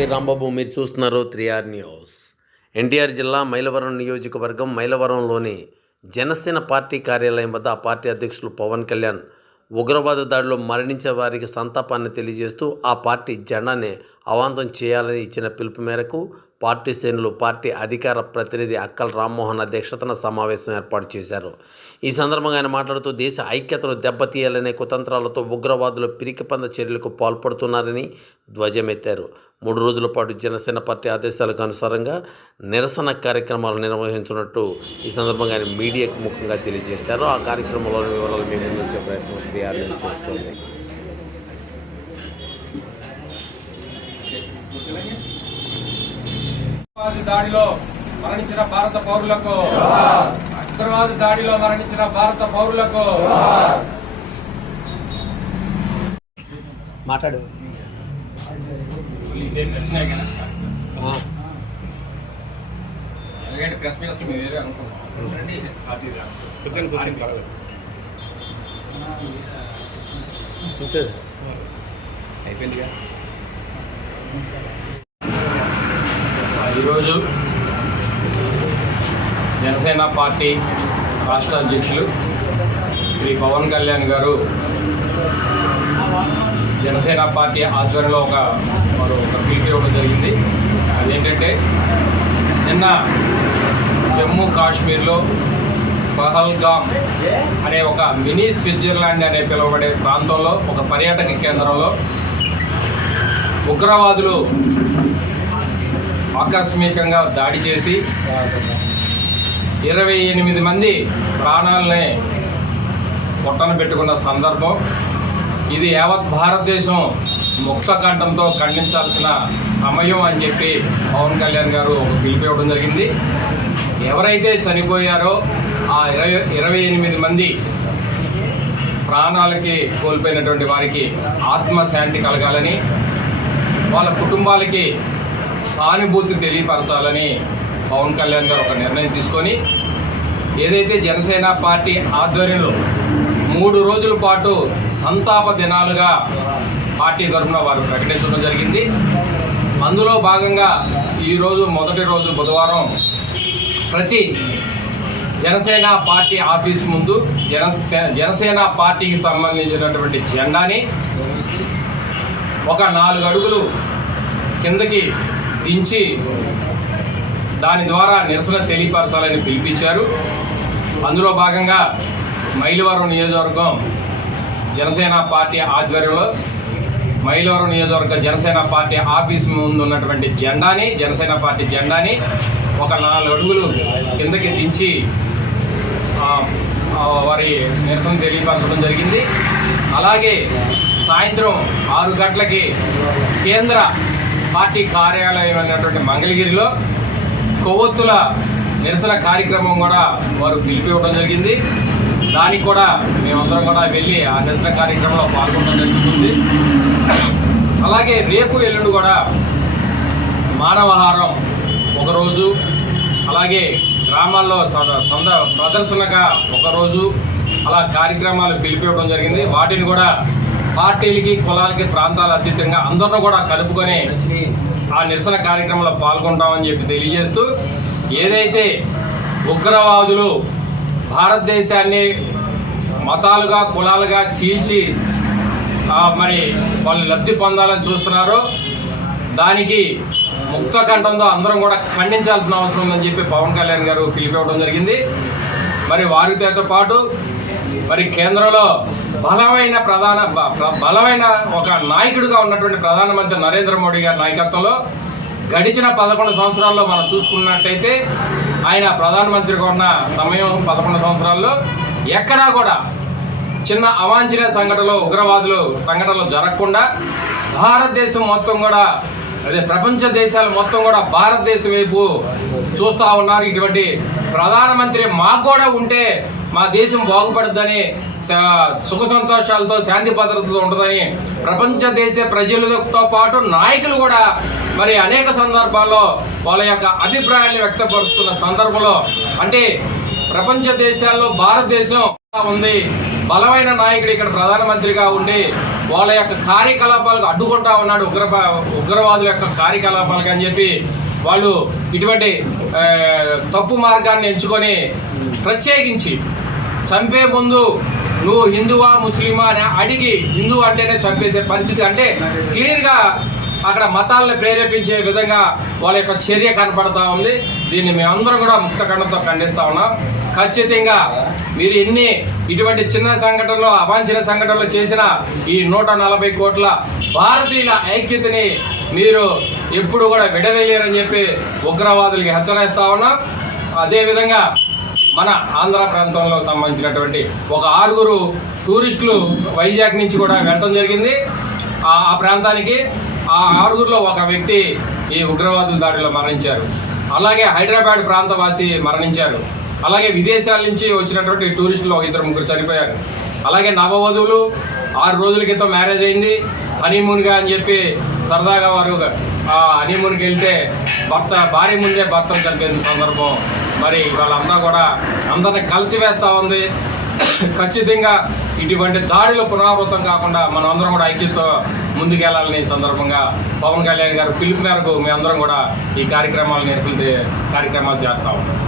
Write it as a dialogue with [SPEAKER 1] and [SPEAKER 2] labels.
[SPEAKER 1] పేరు రాంబాబు మీరు చూస్తున్నారు త్రిఆర్ న్యూస్. ఎన్టీఆర్ జిల్లా మైలవరం నియోజకవర్గం మైలవరంలోని జనసేన పార్టీ కార్యాలయం వద్ద ఆ పార్టీ అధ్యక్షులు పవన్ కళ్యాణ్ ఉగ్రవాద దాడిలో మరణించే వారికి సంతాపాన్ని తెలియజేస్తూ ఆ పార్టీ జెండాని అవాంతం చేయాలని ఇచ్చిన పిలుపు మేరకు పార్టీ శ్రేణులు పార్టీ అధికార ప్రతినిధి అక్కల్ రామ్మోహన్ అధ్యక్షతన సమావేశం ఏర్పాటు చేశారు. ఈ సందర్భంగా ఆయన మాట్లాడుతూ దేశ ఐక్యతను దెబ్బతీయాలనే కుతంత్రాలతో ఉగ్రవాదులు పిరికిపంద చర్యలకు పాల్పడుతున్నారని ధ్వజమెత్తారు. మూడు రోజుల పాటు జనసేన పార్టీ ఆదేశాలకు అనుసారంగా నిరసన కార్యక్రమాలు నిర్వహించినట్టు ఈ సందర్భంగా ఆయన మీడియాకు ముఖ్యంగా తెలియజేశారు. ఆ కార్యక్రమంలోని వివరాలు మేము ముందుంచే ప్రయత్నం చేస్తుంది.
[SPEAKER 2] దాడిలో మరణించిన భారత పౌరులకు ఉగ్రవాద దాడిలో మరణించిన భారత పౌరులకు.
[SPEAKER 1] మాట్లాడు.
[SPEAKER 2] ఎందుకంటే ప్రెస్ మీద అసలు మేము వేరే అనుకుంటున్నాం
[SPEAKER 1] అయిపోయిందిగా?
[SPEAKER 2] ఈరోజు జనసేన పార్టీ రాష్ట్ర అధ్యక్షులు శ్రీ పవన్ కళ్యాణ్ గారు జనసేన పార్టీ ఆధ్వర్యంలో ఒక వారు ఒక పిలుపు ఇవ్వడం జరిగింది. అదేంటంటే నిన్న జమ్మూ కాశ్మీర్లో పహల్గామ్ అనే ఒక మినీ స్విట్జర్లాండ్ అనే పిలువబడే ప్రాంతంలో ఒక పర్యాటక కేంద్రంలో ఉగ్రవాదులు ఆకస్మికంగా దాడి చేసి ఇరవై ఎనిమిది మంది ప్రాణాలని పొట్టన పెట్టుకున్న సందర్భం. ఇది యావత్ భారతదేశం ముక్త కంఠంతో ఖండించాల్సిన సమయం అని చెప్పి పవన్ కళ్యాణ్ గారు పిలిపివ్వడం జరిగింది. ఎవరైతే చనిపోయారో ఆ ఇరవై ఇరవై ఎనిమిది మంది ప్రాణాలకి కోల్పోయినటువంటి వారికి ఆత్మశాంతి కలగాలని వాళ్ళ కుటుంబాలకి సానుభూతి తెలియపరచాలని పవన్ కళ్యాణ్ గారు ఒక నిర్ణయం తీసుకొని ఏదైతే జనసేన పార్టీ ఆధ్వర్యంలో మూడు రోజుల పాటు సంతాప దినాలుగా పార్టీ తరఫున వారు ప్రకటించడం జరిగింది. అందులో భాగంగా ఈరోజు మొదటి రోజు బుధవారం ప్రతి జనసేన పార్టీ ఆఫీస్ ముందు జనసే జనసేన పార్టీకి సంబంధించినటువంటి జెండాని ఒక నాలుగు అడుగులు కిందకి దించి దాని ద్వారా నిరసన తెలియపరచాలని పిలిపించారు. అందులో భాగంగా మైలవరం నియోజకవర్గం జనసేన పార్టీ ఆధ్వర్యంలో మైలవరం నియోజకవర్గ జనసేన పార్టీ ఆఫీస్ ముందు ఉన్నటువంటి జెండాని జనసేన పార్టీ జెండాని ఒక నాలుగు అడుగులు కిందకి దించి వారి నిరసన తెలియపరచడం జరిగింది. అలాగే సాయంత్రం ఆరు గంటలకి కేంద్ర పార్టీ కార్యాలయం అయినటువంటి మంగళగిరిలో కొవ్వొత్తుల నిరసన కార్యక్రమం కూడా వారు పిలిపివ్వడం జరిగింది. దానికి కూడా మేమందరం కూడా వెళ్ళి ఆ నిరసన కార్యక్రమంలో పాల్గొనడం జరుగుతుంది. అలాగే రేపు ఎల్లుండి కూడా మానవహారం ఒకరోజు అలాగే గ్రామాల్లో సంద ప్రదర్శనగా ఒకరోజు అలా కార్యక్రమాలు పిలిపివ్వడం జరిగింది. వాటిని కూడా పార్టీలకి కులాలకి ప్రాంతాల అతీతంగా అందరిని కూడా కలుపుకొని ఆ నిరసన కార్యక్రమంలో పాల్గొంటామని చెప్పి తెలియజేస్తూ ఏదైతే ఉగ్రవాదులు భారతదేశాన్ని మతాలుగా కులాలుగా చీల్చి మరి వాళ్ళు లబ్ధి పొందాలని చూస్తున్నారో దానికి ముక్త కంఠంతో అందరం కూడా ఖండించాల్సిన అవసరం ఉందని చెప్పి పవన్ కళ్యాణ్ గారు పిలిపివ్వడం జరిగింది. మరి వారితో పాటు మరి కేంద్రంలో బలమైన ప్రధాన బలమైన ఒక నాయకుడిగా ఉన్నటువంటి ప్రధానమంత్రి నరేంద్ర మోడీ గారి నాయకత్వంలో గడిచిన పదకొండు సంవత్సరాల్లో మనం చూసుకున్నట్టయితే ఆయన ప్రధానమంత్రిగా ఉన్న సమయం పదకొండు సంవత్సరాల్లో ఎక్కడా కూడా చిన్న అవాంఛనీయ సంఘటనలు ఉగ్రవాదులు సంఘటనలు జరగకుండా భారతదేశం మొత్తం కూడా అదే ప్రపంచ దేశాలు మొత్తం కూడా భారతదేశం వైపు చూస్తూ ఉన్నారు. ఇటువంటి ప్రధానమంత్రి మాకు కూడా ఉంటే మా దేశం బాగుపడద్దని స- సుఖ సంతోషాలతో శాంతి భద్రతతో ఉంటుందని ప్రపంచ దేశ ప్రజలతో పాటు నాయకులు కూడా మరి అనేక సందర్భాల్లో వాళ్ళ యొక్క అభిప్రాయాన్ని వ్యక్తపరుస్తున్న సందర్భంలో అంటే ప్రపంచ దేశాల్లో భారతదేశం ఉంది. బలమైన నాయకుడు ఇక్కడ ప్రధానమంత్రిగా ఉండి వాళ్ళ యొక్క కార్యకలాపాలకు అడ్డుకుంటా ఉన్నాడు ఉగ్ర ఉగ్రవాదుల యొక్క కార్యకలాపాలకు అని చెప్పి వాళ్ళు ఇటువంటి తప్పు మార్గాన్ని ఎంచుకొని ప్రత్యేకించి చంపే ముందు నువ్వు హిందువా ముస్లిమా అని అడిగి హిందూ అంటేనే చంపేసే పరిస్థితి. అంటే క్లియర్గా అక్కడ మతాలను ప్రేరేపించే విధంగా వాళ్ళ యొక్క చర్య కనపడతా ఉంది. దీన్ని మేమందరం కూడా ముక్త ఖండంతో ఖండిస్తా ఉన్నాం. ఖచ్చితంగా మీరు ఎన్ని ఇటువంటి చిన్న సంఘటనలు అవాంఛన సంఘటనలు చేసిన ఈ నూట నలభై కోట్ల భారతీయుల ఐక్యతని మీరు ఎప్పుడు కూడా విడదలేరని చెప్పి ఉగ్రవాదులకి హెచ్చరిస్తా ఉన్నాం. అదేవిధంగా మన ఆంధ్ర ప్రాంతంలో సంబంధించినటువంటి ఒక ఆరుగురు టూరిస్టులు వైజాగ్ నుంచి కూడా వెళ్ళడం జరిగింది. ఆ ప్రాంతానికి ఆ ఆరుగురులో ఒక వ్యక్తి ఈ ఉగ్రవాదుల దాడిలో మరణించారు. అలాగే హైదరాబాద్ ప్రాంతవాసి మరణించారు. అలాగే విదేశాల నుంచి వచ్చినటువంటి టూరిస్టులు ఒక ఇద్దరు ముగ్గురు చనిపోయారు. అలాగే నవవధువులు ఆరు రోజుల క్రితం మ్యారేజ్ అయింది. హనీమూన్గా అని చెప్పి సరదాగా వారు ఆ హనీమూన్కి వెళ్తే భర్త భార్య ముందే భర్తను చనిపోయిన సందర్భం మరి వాళ్ళంతా కూడా అందరిని కలిసివేస్తూ ఉంది. ఖచ్చితంగా ఇటువంటి దాడులు పునరావృతం కాకుండా మనం అందరం కూడా ఐక్యతతో ముందుకెళ్ళాలని సందర్భంగా పవన్ కళ్యాణ్ గారు పిలుపు మేరకు మేమందరం కూడా ఈ కార్యక్రమాలు నిరసన కార్యక్రమాలు చేస్తూ ఉన్నాం.